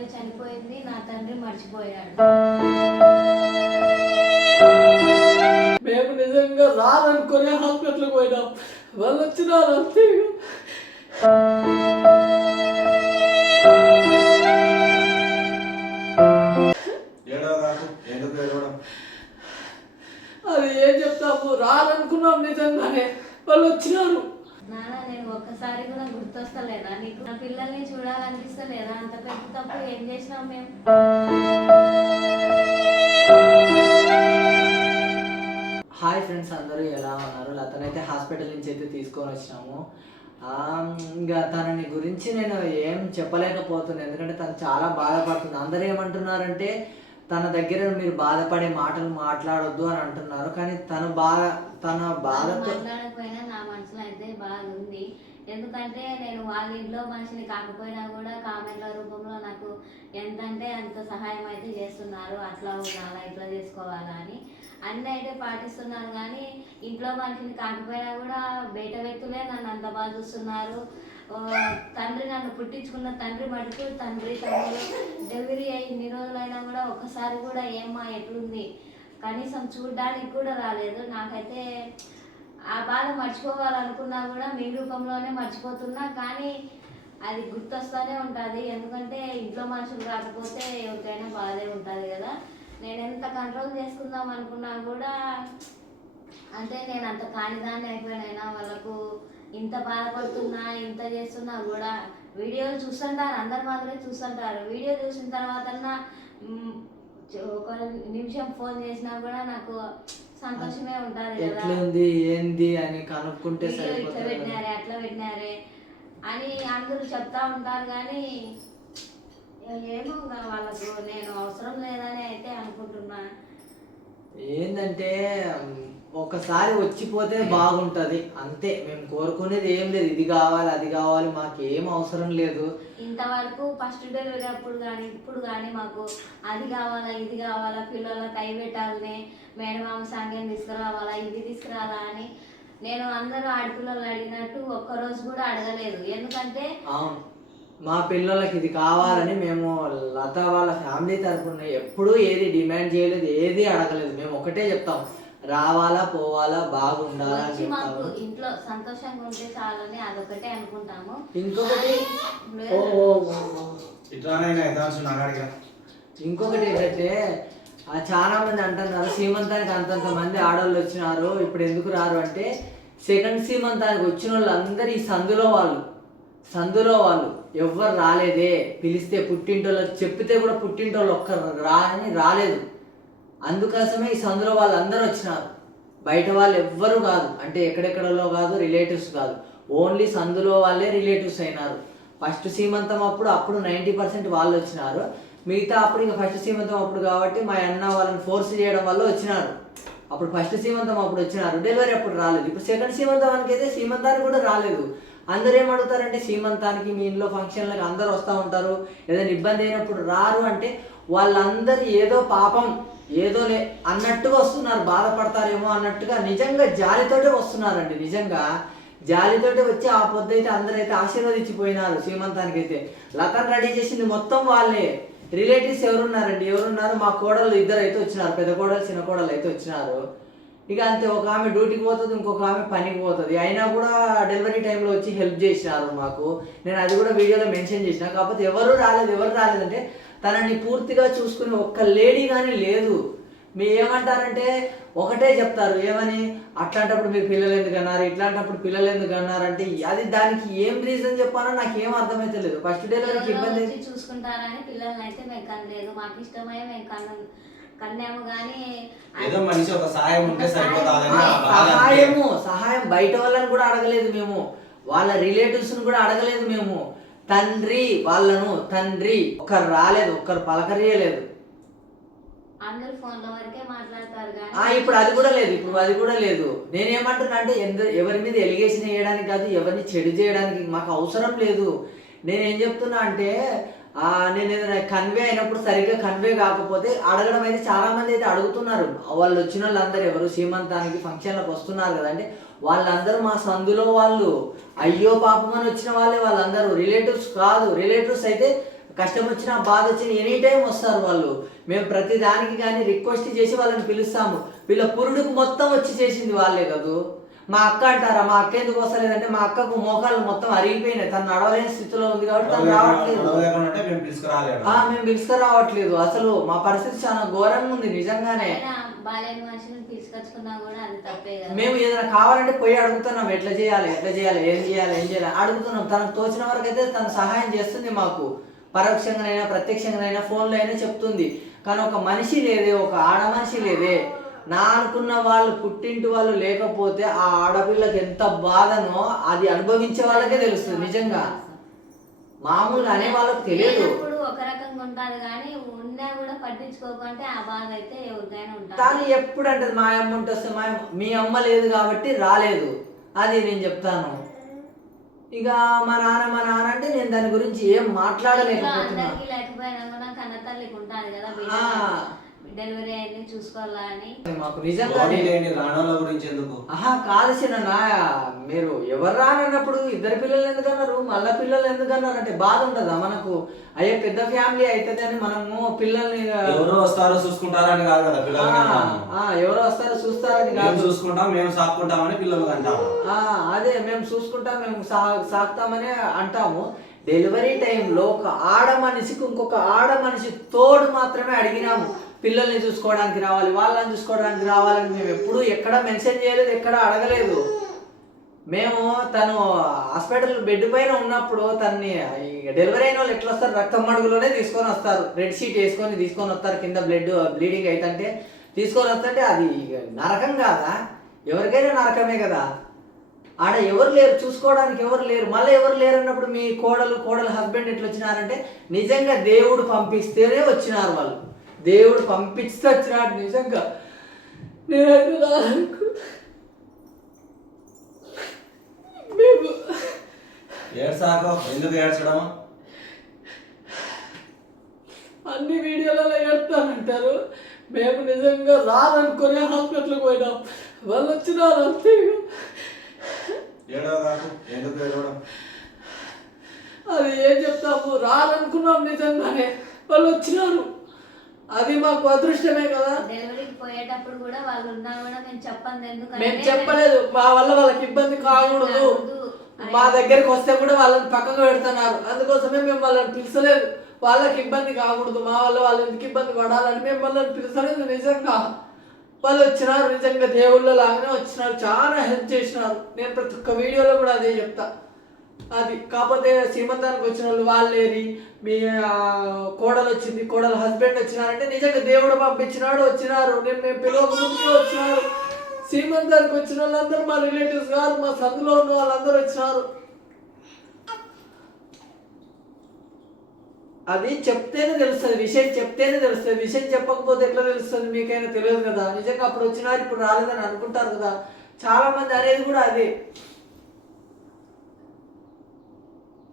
తల్లి చనిపోయింది నా తండ్రి మర్చిపోయాడు. మేము నిజంగా రాదనుకునే హాస్పిటల్కి పోయినాం. వాళ్ళు వచ్చినారు అంతే అది ఏం చెప్తాము? రాదనుకున్నాం నిజంగానే. వాళ్ళు వచ్చినారు నాన్న నేను ఒక్కసారి కూడా గుర్తొస్తలేదా? నీకు నా పిల్లల్ని చూడాలనిపిస్తలేదా? అంత పెద్ద తప్పు ఏం చేసినాం మేము? హాయ్ ఫ్రెండ్స్ అందరూ ఎలా ఉన్నారు? లతనైతే హాస్పిటల్ నుంచి అయితే తీసుకొని వచ్చినాము. ఆ, ఇంకా తనని గురించి నేను ఏం చెప్పలేకపోతున్నాను. ఎందుకంటే తను చాలా బాధపడుతుంది. అందరూ ఏమంటున్నారంటే తన దగ్గర మీరు బాధపడే మాటలు మాట్లాడొద్దు అని అంటున్నారు. కానీ తను బాధ తన బాధతో మాట్లాడకపోయినా నా మనసులో అయితే బాధ ఉంది. ఎందుకంటే నేను వాళ్ళ ఇంట్లో మనిషిని కాకపోయినా కూడా కామెంట్ల రూపంలో నాకు ఎంతంటే అంత సహాయం అయితే చేస్తున్నారు. అట్లా ఉండాలా ఇట్లా చేసుకోవాలా అని. అన్నీ అయితే పాటిస్తున్నాను కానీ ఇంట్లో మనిషిని కాకపోయినా కూడా బయట వ్యక్తులే నన్ను అంత బాగా చూస్తున్నారు. తండ్రి నన్ను పుట్టించుకున్న తండ్రి మటుకు తండ్రి తమ్ముడు డెలివరీ అయ్యి ఇన్ని రోజులైనా కూడా ఒక్కసారి కూడా ఏమ్మా ఎట్లుంది? కనీసం చూడడానికి కూడా రాలేదు. నాకైతే ఆ బాధ మర్చిపోవాలనుకున్నా కూడా మీ రూపంలోనే మర్చిపోతున్నా. కానీ అది గుర్తొస్తూనే ఉంటుంది. ఎందుకంటే ఇంట్లో మనుషులు రాకపోతే ఎవరికైనా బాధే ఉంటుంది కదా. నేను ఎంత కంట్రోల్ చేసుకుందాం అనుకున్నా కూడా అంటే నేను అంత కానిదాన్ని అయిపోయినైనా వాళ్ళకు ఇంత బాధపడుతున్నా ఇంత చేస్తున్నా కూడా వీడియోలు చూస్తుంటారు అందరు మాత్రమే చూస్తుంటారు. వీడియో చూసిన తర్వాత ఒక నిమిషం ఫోన్ చేసినా కూడా నాకు సంతోషమే ఉంటుంది ఎట్లుంది ఏంది అని కనుక్కుంటే ఇట్లా. పెట్టినారే అట్లా పెట్టినారే అని అందరూ చెప్తా ఉంటారు కానీ ఏమో వాళ్ళకు నేను అవసరం లేదని అయితే అనుకుంటున్నా. ఏంటంటే ఒకసారి వచ్చిపోతే బాగుంటది. అంతే మేము కోరుకునేది ఏం లేదు. ఇది కావాలి అది కావాలి మాకు ఏం అవసరం లేదు. ఇంతవరకు ఫస్ట్ డెలివరీ అప్పుడు కానీ ఇప్పుడు కానీ మాకు అది కావాలా ఇది కావాలా పిల్లల కై పెట్టాలని మేడమామ సంఖ్యం తీసుకురావాలా ఇది తీసుకురావాలా అని నేను అందరూ ఆడపిల్లలు అడిగినట్టు ఒక్కరోజు కూడా అడగలేదు. ఎందుకంటే మా పిల్లలకి ఇది కావాలని మేము లత వాళ్ళ ఫ్యామిలీ తరఫున ఎప్పుడూ ఏది డిమాండ్ చేయలేదు ఏది అడగలేదు. మేము ఒకటే చెప్తాం. రావాలా పోవాలా బాగుండాలా అని వచ్చి మాకు చెప్తాము ఇంట్లో సంతోషంగా ఉంటే చాలని అదొకటే అనుకుంటాము. ఇంకొకటి లేదు. ఓ, ఓ, ఓ, ఓ. ఇట్లానైనా ఎదాల్సి నాకు అడిగా ఇంకొకటి ఏంటంటే ఆ చాలా మంది అంటున్నారు సీమంతానికి అంతంత మంది ఆడవాళ్ళు వచ్చినారు ఇప్పుడు ఎందుకు రారు అంటే సెకండ్ సీమంతానికి వచ్చిన వాళ్ళు అందరు ఈ సందులో వాళ్ళు. సందులో వాళ్ళు. ఎవ్వరు రాలేదే. పిలిస్తే పుట్టింటోళ్ళు చెప్పితే కూడా పుట్టింటోళ్ళు ఒక్కరు రాని రాలేదు. అందుకోసమే ఈ సందులో వాళ్ళందరూ వచ్చినారు. బయట వాళ్ళు ఎవ్వరు కాదు. అంటే ఎక్కడెక్కడలో కాదు రిలేటివ్స్ కాదు. ఓన్లీ సందులో వాళ్ళే రిలేటివ్స్ అయినారు. ఫస్ట్ సీమంతం అప్పుడు అప్పుడు నైంటీ పర్సెంట్ వాళ్ళు వచ్చినారు. మిగతా అప్పుడు ఇంకా ఫస్ట్ సీమంతం అప్పుడు కాబట్టి మా అన్న వాళ్ళని ఫోర్స్ చేయడం వల్ల వచ్చినారు. అప్పుడు ఫస్ట్ సీమంతం అప్పుడు వచ్చినారు. డెలివరీ అప్పుడు రాలేదు. ఇప్పుడు సెకండ్ సీమంతానికి అయితే సీమంతానికి కూడా రాలేదు. అందరూ ఏమడుగుతారంటే సీమంతానికి మీ ఇంట్లో ఫంక్షన్లకు అందరూ వస్తూ ఉంటారు. ఏదైనా ఇబ్బంది అయినప్పుడు రారు అంటే వాళ్ళందరూ ఏదో పాపం. ఏదోలే అన్నట్టుగా వస్తున్నారు బాధపడతారేమో అన్నట్టుగా నిజంగా జాలితోటే వస్తున్నారండి నిజంగా. జాలితోటే వచ్చి ఆ పొద్దు అయితే అందరైతే ఆశీర్వదించిపోయినారు శ్రీమంతానికి అయితే లతన్ రెడీ చేసింది మొత్తం వాళ్ళే. రిలేటివ్స్ ఎవరున్నారండి? ఎవరున్నారు? మా కోడలు ఇద్దరు అయితే వచ్చినారు పెద్ద కోడలు చిన్న కోడలు అయితే వచ్చినారు. ఇక అంతే ఒక ఆమె డ్యూటీకి పోతుంది ఇంకొక ఆమె పనికి పోతుంది. అయినా కూడా డెలివరీ టైంలో వచ్చి హెల్ప్ చేసినారు మాకు. నేను అది కూడా వీడియోలో మెన్షన్ చేసిన కాకపోతే ఎవరు రాలేదు ఎవరు రాలేదంటే తనని పూర్తిగా చూసుకుని ఒక్క లేడీ కానీ లేదు. మీ ఏమంటారంటే ఒకటే చెప్తారు ఏమని? అట్లాంటప్పుడు మీరు పిల్లలు ఎందుకు అన్నారు? ఇట్లాంటప్పుడు పిల్లలు ఎందుకు అన్నారు? అంటే అది దానికి ఏం రీజన్ చెప్పానో నాకు ఏం అర్థమైతే లేదు. ఫస్ట్ డెలివరీకి ఎవరో ఇబ్బంది. చూసుకుంటారని పిల్లల్ని అయితే మేము కనలేదు. మాకు ఇష్టమై మేము కన్న కన్నాము కానీ ఏదో మనిషి ఒక సాయం ఉంటే సరిపోతాదని. సహాయము సహాయం బయట వాళ్ళని కూడా అడగలేదు మేము. వాళ్ళ రిలేటివ్స్ కూడా అడగలేదు మేము. తండ్రి వాళ్ళను తండ్రి. ఒక్కరు రాలేదు ఒక్కరు పలకరియలేదు. అందరు ఫోన్ల వరకే మాట్లాడతారు కానీ ఇప్పుడు అది కూడా లేదు ఇప్పుడు అది కూడా లేదు. నేనేమంటున్నా అంటే ఎవరి మీద ఎలిగేషన్ వేయడానికి కాదు ఎవరిని చెడు చేయడానికి మాకు అవసరం లేదు. నేనేం చెప్తున్నా అంటే ఆ, నేను ఏదైనా కన్వే అయినప్పుడు సరిగ్గా కన్వే కాకపోతే అడగడం అయితే చాలా మంది అయితే అడుగుతున్నారు. వాళ్ళు వచ్చిన వాళ్ళందరూ ఎవరు సీమంతానికి ఫంక్షన్లకు వస్తున్నారు కదండి వాళ్ళందరూ మా సందులో వాళ్ళు. అయ్యో పాపం అని వచ్చిన వాళ్ళే వాళ్ళందరూ. రిలేటివ్స్ కాదు. రిలేటివ్స్ అయితే కష్టం వచ్చినా బాధ వచ్చినా ఎనీ టైం వస్తారు వాళ్ళు. మేము ప్రతి దానికి కానీ రిక్వెస్ట్ చేసి వాళ్ళని పిలుస్తాము. వీళ్ళ పురుడుకు మొత్తం వచ్చి చేసింది వాళ్ళే కదూ? మా అక్క అంటారా మా అక్క ఎందుకు వస్తలేదంటే మా అక్కకు మోకాలు మొత్తం అరిగిపోయినాయి. తను నడవలేని స్థితిలో ఉంది కాబట్టి తను రావట్లేదు. మేము పిలుచుకురాలేడు ఆ, మేము పిలుచుకు రావట్లేదు అసలు మా పరిస్థితి చాలా ఘోరంగా ఉంది నిజంగానే. అయినా బాలేని మనిషిని తీసుకొచ్చుకున్నా కూడా అది తప్పే కదా. మేము ఏదైనా కావాలంటే పోయి అడుగుతున్నాం ఎట్లా చేయాలి ఎట్లా చేయాలి ఏం చేయాలి ఏం చేయాలి అడుగుతున్నాం. తనకు తోచిన వరకు అయితే తను సహాయం చేస్తుంది మాకు. పరోక్షంగానైనా ప్రత్యక్షంగానైనా ఫోన్లో అయినా చెప్తుంది. కానీ ఒక మనిషి లేదే ఒక ఆడ మనిషి లేదే. నా అనుకున్న వాళ్ళు పుట్టింటి వాళ్ళు లేకపోతే ఆ ఆడపిల్లకి ఎంత బాధనో అది అనుభవించే వాళ్ళకే తెలుస్తుంది నిజంగా. మామూలుగా అనే వాళ్ళకి తెలియదు. ఒక రకంగా ఉంటుంది కానీ ఉన్నా కూడా పట్టించుకోకుంటే ఆ బాధ అయితే ఎవరికైనా తాను ఎప్పుడు అంటది మా అమ్మ ఉంటే వస్తే మా అమ్మ మీ అమ్మ లేదు కాబట్టి రాలేదు. అది నేను చెప్తాను. ఇక మా నాన్న మా నాన్న అంటే నేను దాని గురించి ఏం మాట్లాడలేకపోతున్నా. డెలివరీ అయింది చూసుకోవాలా అని. మాకు నిజంగా బాడీ లేని రాణాల గురించి ఎందుకు? ఆహా కాదు చిన్న మీరు ఎవరు రానన్నప్పుడు ఇద్దరు పిల్లలు ఎందుకన్నారు మళ్ళా పిల్లలు ఎందుకన్నారు అంటే బాధ ఉంటుందా మనకు? అయ్యే పెద్ద ఫ్యామిలీ అవుతుంది అని మనము పిల్లల్ని ఎవరో వస్తారో చూసుకుంటారో అని కాదు కదా పిల్లలు. ఆ, ఎవరో వస్తారో చూస్తారని మేము కాదు. చూసుకుంటాం మేము సాక్కుంటామని పిల్లలు అంటాము. ఆ, అదే మేము చూసుకుంటాం మేము సా సాకుతామని అంటాము. డెలివరీ టైంలో ఒక ఆడ మనిషికి ఇంకొక ఆడ మనిషి తోడు మాత్రమే అడిగినాము. పిల్లల్ని చూసుకోవడానికి రావాలి వాళ్ళని చూసుకోవడానికి రావాలని మేము ఎప్పుడూ ఎక్కడ మెన్షన్ చేయలేదు ఎక్కడ అడగలేదు. మేము తను హాస్పిటల్ బెడ్ పైన ఉన్నప్పుడు తన్ని డెలివరీ అయిన వాళ్ళు ఎట్లా వస్తారు రక్తం మడుగులోనే తీసుకొని వస్తారు. రెడ్ షీట్ వేసుకొని తీసుకొని వస్తారు. కింద బ్లడ్ బ్లీడింగ్ అవుతుంటే తీసుకొని వస్తుంటే అది నరకం కాదా? ఎవరికైనా నరకమే కదా. ఆడ ఎవరు లేరు? చూసుకోవడానికి ఎవరు లేరు? మళ్ళీ ఎవరు లేరు అన్నప్పుడు మీ కోడలు కోడలు హస్బెండ్ ఎట్లా వచ్చినారంటే నిజంగా దేవుడు పంపిస్తేనే వచ్చినారు వాళ్ళు. దేవుడు పంపిస్తే వచ్చినాడు నిజంగా. నేనైతే రానుకు మేము ఏడ్సాకో ఎందుకు ఏడ్చడం అన్ని వీడియోలలో ఏడతానంటారు. మేము నిజంగా రాదనుకునే హాస్పిటల్కి పోయినాం. వాళ్ళు వచ్చినారు అంతే అది ఏం చెప్తాము? రాదనుకున్నాం నిజంగానే. వాళ్ళు వచ్చినారు. అది మాకు అదృష్టమే కదా. డెలివరీకి పోయేటప్పుడు కూడా వాళ్ళు ఉన్నా కూడా మేము చెప్పండి ఎందుకంటే మేము చెప్పలేదు. మా వల్ల వాళ్ళకి ఇబ్బంది కాకూడదు. మా దగ్గరికి వస్తే కూడా వాళ్ళని పక్కకు పెడుతున్నారు. అందుకోసమే మేము వాళ్ళని పిలిచలేదు. వాళ్ళకి ఇబ్బంది కాకూడదు. మా వల్ల వాళ్ళు ఎందుకు ఇబ్బంది పడాలని మేము వాళ్ళని పిలిచలేదు నిజంగా. వాళ్ళు వచ్చినారు. నిజంగా దేవుళ్ళ లాగానే వచ్చినారు. చాలా హెల్ప్ చేసినారు. నేను ప్రతి ఒక్క వీడియోలో కూడా అదే చెప్తా. అది కాకపోతే సీమంతానికి వచ్చిన వాళ్ళు వాళ్ళేరి మీ కోడలు వచ్చింది కోడలు హస్బెండ్ వచ్చినారంటే నిజంగా దేవుడు పంపించినాడు వచ్చినారు. నేను మేము పిల్లలు వచ్చినారు. సీమంతానికి వచ్చిన వాళ్ళందరూ మా రిలేటివ్స్ కాదు మా సందులో ఉన్న వాళ్ళందరూ వచ్చినారు. అది చెప్తేనే తెలుస్తుంది విషయం చెప్తేనే తెలుస్తుంది. విషయం చెప్పకపోతే ఎట్లా తెలుస్తుంది మీకైనా తెలియదు కదా. నిజంగా అప్పుడు వచ్చినారు ఇప్పుడు రాలేదని అనుకుంటారు కదా. చాలా మంది అనేది కూడా అదే.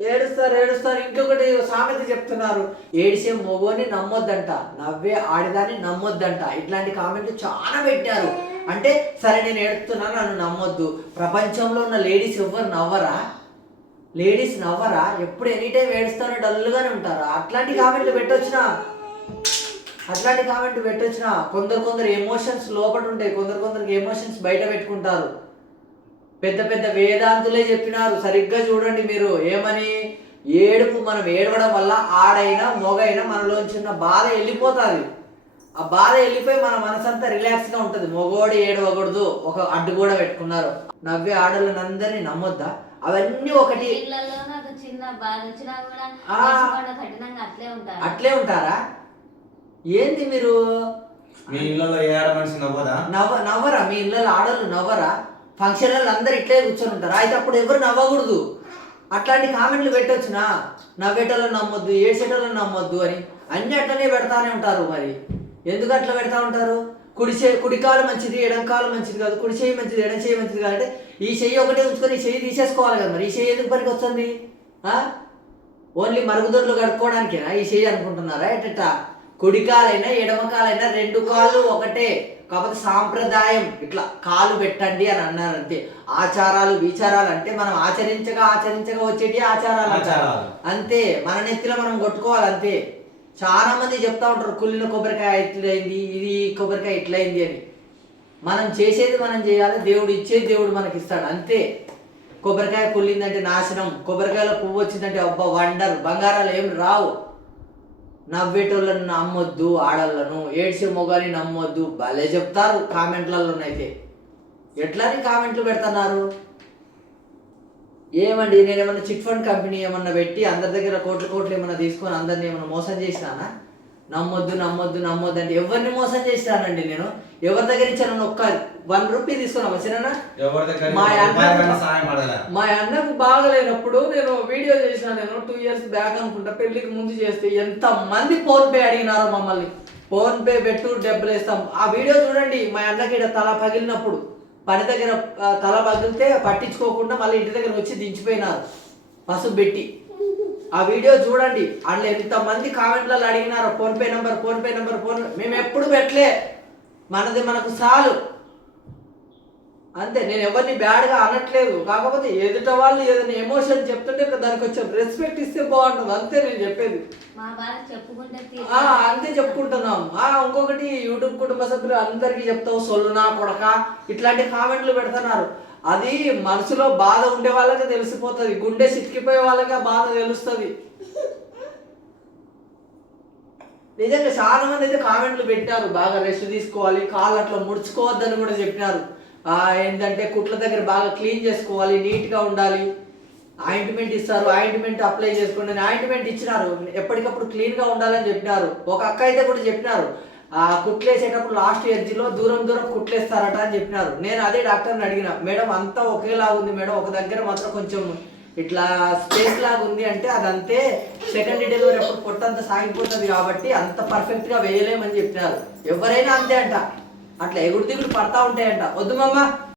ఏడుస్తారు ఏడుస్తారు. ఇంకొకటి సామెత చెప్తున్నారు. ఏడిసే మొగోని నమ్మొద్దంట. నవ్వే ఆడిదాన్ని నమ్మొద్దంట. ఇట్లాంటి కామెంట్లు చాలా పెట్టారు. అంటే సరే నేను ఏడుస్తున్నాను నన్ను నమ్మొద్దు. ప్రపంచంలో ఉన్న లేడీస్ ఎవ్వరు నవ్వరా? లేడీస్ నవ్వరా? ఎప్పుడు ఎనీ టైం ఏడుస్తారు డల్గానే ఉంటారు. అట్లాంటి కామెంట్లు పెట్టొచ్చునా? అట్లాంటి కామెంట్ పెట్టొచ్చునా? కొందరు కొందరు ఎమోషన్స్ లోపల ఉంటాయి కొందరు కొందరికి ఎమోషన్స్ బయట పెట్టుకుంటారు. పెద్ద పెద్ద వేదాంతులే చెప్పినారు. సరిగ్గా చూడండి మీరు. ఏమని? ఏడుపు మనం ఏడవడం వల్ల ఆడైనా మొగైనా మనలోంచి ఉన్న బాధ వెళ్ళిపోతుంది. ఆ బాధ వెళ్ళిపోయి మన మనసంతా రిలాక్స్గా ఉంటుంది. మొగోడు ఏడవకూడదు. ఒక అడ్డు కూడా పెట్టుకున్నారు. నవ్వే ఆడలను అందరినీ నమ్మొద్దా? అవన్నీ ఒకటి చిన్న అట్లే ఉంటారు. అట్లే ఉంటారా? ఏంది మీరు? మీ ఇళ్ళలో ఏ ఆడ మనిషి నవ్వదా? నవ్వ నవ్వరా? మీ ఇళ్ళలో ఆడలు నవ్వరా? ఫంక్షన్ వాళ్ళు అందరు ఇట్లే కూర్చొని ఉంటారు. అయితే అప్పుడు ఎవరు నవ్వకూడదు. అట్లాంటి కామెంట్లు పెట్టొచ్చునా? నవ్వేటోళ్ళని నమ్మొద్దు ఏడ్చేటోళ్ళని నమ్మొద్దు అని. అన్ని అట్లనే పెడతానే ఉంటారు మరి. ఎందుకు అట్లా పెడతా ఉంటారు? కుడిచే కుడికాలు మంచిది ఎడంకాలు మంచిది కాదు. కుడి చేయి మంచిది ఎడం చేయి మంచిది కాదు అంటే ఈ చెయ్యి ఒకటే ఉంచుకొని ఈ చెయ్యి తీసేసుకోవాలి కదా మరి. ఈ చెయ్యి ఎందుకు పనికి వస్తుంది ఓన్లీ మరుగుదొడ్లు కడుక్కోవడానికేనా? ఈ చెయ్యి అనుకుంటున్నారా? ఎట్ట? కుడికాలైనా ఎడమకాలైనా రెండు కాళ్ళు ఒకటే. కాకపోతే సాంప్రదాయం ఇట్లా కాలు పెట్టండి అని అన్నారు అంతే. ఆచారాలు విచారాలు అంటే మనం ఆచరించగా ఆచరించగా వచ్చేటి ఆచారాలు. ఆచారాలు. అంతే. మన నెత్తిలో మనం కొట్టుకోవాలి అంతే. చాలా మంది చెప్తా ఉంటారు కుళ్ళిన కొబ్బరికాయ ఇట్లయింది ఇది కొబ్బరికాయ ఇట్లయింది అని. మనం చేసేది మనం చేయాలి దేవుడు ఇచ్చేది దేవుడు మనకి ఇస్తాడు అంతే. కొబ్బరికాయ కుళ్ళిందంటే నాశనం కొబ్బరికాయలో పువ్వు వచ్చిందంటే అబ్బా వండర్ బంగారాలు ఏం రావు. నవ్వేటోళ్ళని నమ్మొద్దు ఆడళ్ళను. ఏడ్చే మొగాని నమ్మొద్దు. భలే చెప్తారు కామెంట్లలోనైతే. ఎట్లని కామెంట్లు పెడుతున్నారు? ఏమండి నేను ఏమన్నా చిట్ ఫండ్ కంపెనీ ఏమన్నా పెట్టి అందరి దగ్గర కోట్ల కోట్లు ఏమన్నా తీసుకొని అందరిని ఏమన్నా మోసం చేసినానా? నమ్మొద్దు నమ్మొద్దు నమ్మొద్దు అంటే ఎవరిని మోసం చేసినానండి నేను? ఎవరి దగ్గర ఇచ్చాను ఒక్క వన్ రూపీ తీసుకున్నా వచ్చినా మా రూపాయి అన్న- కన్నా సాయం పడలే మా అన్నకు బాగలేనప్పుడు నేను వీడియో చేసిన నేను టూ ఇయర్స్ బ్యాక్ అనుకుంటా పెళ్ళికి ముందు చేస్తే ఎంత మంది ఫోన్ పే అడిగినారో మమ్మల్ని. ఫోన్ పే పెట్టు డబ్బులు వేస్తాం. ఆ వీడియో చూడండి మా అన్నకి ఈడ తల పగిలినప్పుడు. పని దగ్గర తల పగిలితే పట్టించుకోకుండా మళ్ళీ ఇంటి దగ్గర వచ్చి దించిపోయినారు. పసుపు పెట్టి. ఆ వీడియో చూడండి అందులో ఎంత మంది కామెంట్లలో అడిగినారో PhonePe number PhonePe number phone మేము ఎప్పుడు పెట్టలే. మనది మనకు చాలు. అంతే నేను ఎవరిని బ్యాడ్గా అనట్లేదు. కాకపోతే ఎదుట వాళ్ళు ఏదైనా ఎమోషన్ చెప్తుంటే దానికి కొంచెం రెస్పెక్ట్ ఇస్తే బాగుంటుంది. అంతే నేను చెప్పేది. అంతే చెప్పుకుంటున్నాం. ఆ ఇంకొకటి యూట్యూబ్ కుటుంబ సభ్యులు అందరికీ చెప్తావు సొల్లునా కొడక. ఇట్లాంటి కామెంట్లు పెడుతున్నారు. అది మనసులో బాధ ఉండే వాళ్ళకి తెలిసిపోతుంది. గుండె సిక్కిపోయే వాళ్ళకి బాధ తెలుస్తుంది. నిజంగా చాలా మంది అయితే కామెంట్లు పెట్టారు. బాగా రెస్ట్ తీసుకోవాలి కాళ్ళు అట్లా ముడుచుకోవద్దని కూడా చెప్పినారు. ఏంటంటే కుట్ల దగ్గర బాగా క్లీన్ చేసుకోవాలి నీట్గా ఉండాలి. ఆయింట్మెంట్ ఇస్తారు ఆయింట్మెంట్ అప్లై చేసుకోండి ఆయింట్మెంట్ ఇచ్చినారు. ఎప్పటికప్పుడు క్లీన్గా ఉండాలని చెప్పినారు. ఒక అక్క అయితే కూడా చెప్పినారు. ఆ కుట్లేసేటప్పుడు లాస్ట్ ఎడ్జిలో దూరం దూరం కుట్లేస్తారట అని చెప్పినారు. నేను అదే డాక్టర్ని అడిగిన మేడం అంతా ఒకేలాగా ఉంది మేడం ఒక దగ్గర మాత్రం కొంచెం ఇట్లా స్పేస్ లాగా ఉంది అంటే అదంతే సెకండ్ డెలివరీ అప్పుడు పొట్టంతా సాగిపోతుంది కాబట్టి అంత పర్ఫెక్ట్గా వేయలేమని చెప్పినారు. ఎవరైనా అంతే అంట. అట్లా ఎగుడు దిగుడు పడతా ఉంటాయంట. వద్దు మమ్మ